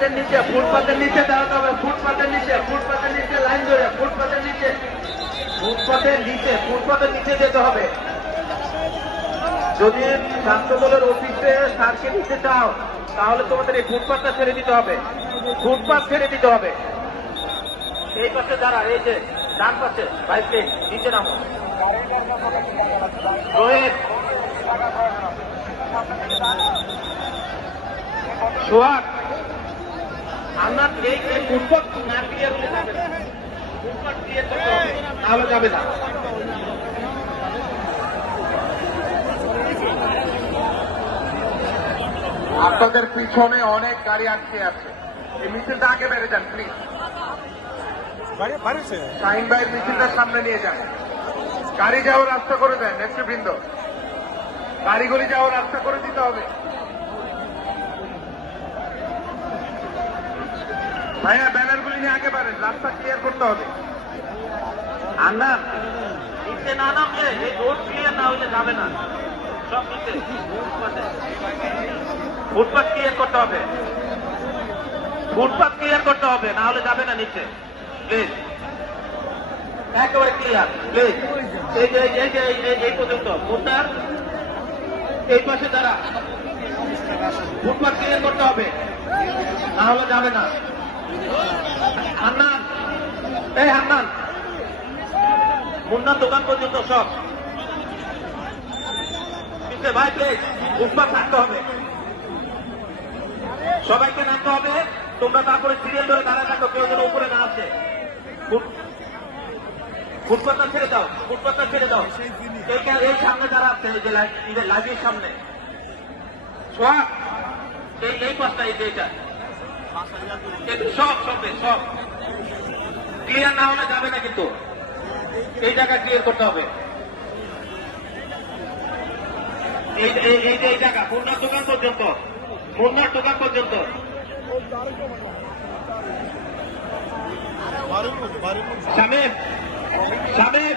ফুটপাতের নিচে দাঁড়াতে হবে, ফুটপাতের নিচে লাইন ধরে, ফুটপাতের নিচে যেতে হবে। যদি ছাত্র দলের অফিসে স্যারকে নিতে চাও তাহলে তোমাদের এই ফুটপাতটা ছেড়ে দিতে হবে, ফুটপাত ছেড়ে দিতে হবে। এই পাশে যারা, এই যে ডান পাশে বাইকে নিচে নামো। রোহিত, সোহাগ, আমরা এই ফুটপাত না ক্লিয়ার হলে যাবে না, ফুটপাত ক্লিয়ার করতে হবে, তাহলে যাবে না। আপনাদের পিছনে অনেক গাড়ি আটকে আছে, এই মিছিলটা আগে বেড়ে যান প্লিজ। শাহিন ভাইয়ের মিছিলটা সামনে নিয়ে যান, গাড়ি যাওয়ার রাস্তা করে দেন। নেতৃবৃন্দ, গাড়িগুলি যাওয়ার রাস্তা করে দিতে হবে। ভাইয়া ব্যানারগুলি নিয়ে আগে বাড়েন, রাস্তা ক্লিয়ার করতে হবে। আন্না নিচে না নামলে এই রোড ক্লিয়ার না হলে যাবে না, সব নিচে ফুটপাত ক্লিয়ার করতে হবে, ফুটপাত ক্লিয়ার করতে হবে, না হলে যাবে না নিচে প্লিজ, একেবারে ক্লিয়ার প্লিজ। এই পর্যন্ত মুন্নার এই পাশে যারা, ফুটপাত ক্লিয়ার করতে হবে, না হলে যাবে না। হান্নান, এই হান্নান, মুন্নার দোকান পর্যন্ত সব ভাই প্লিজ, ফুটপাত থাকতে হবে, সবাইকে নামতে হবে। তোমরা তারপরে সিরিয়াল ধরে দাঁড়ায় থাকো, কেউ যেন উপরে না আসে। ফুটপাতটা ছেড়ে দাও, ফুটপাতটা ছেড়ে দাও। এই সামনে যারা আছে, এই যে লাইব্রেরির সামনে, সব এই পাশটা, এই যেটা সব ক্লিয়ার না হলে যাবে না, কিন্তু এই জায়গা ক্লিয়ার করতে হবে। এই জায়গা মুন্নার দোকান পর্যন্ত, মুন্নার দোকান পর্যন্ত। শামিম, শামিম,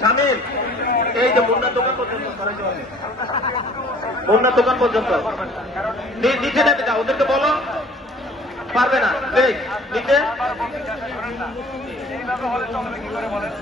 শামিম, এই যে মুন্নার দোকান পর্যন্ত, মুন্নার দোকান পর্যন্ত নিচে নেমে যাও, ওদেরকে বলো পারবে না, এই নিচে। এইভাবে হলে চলবে কি করে বলেন?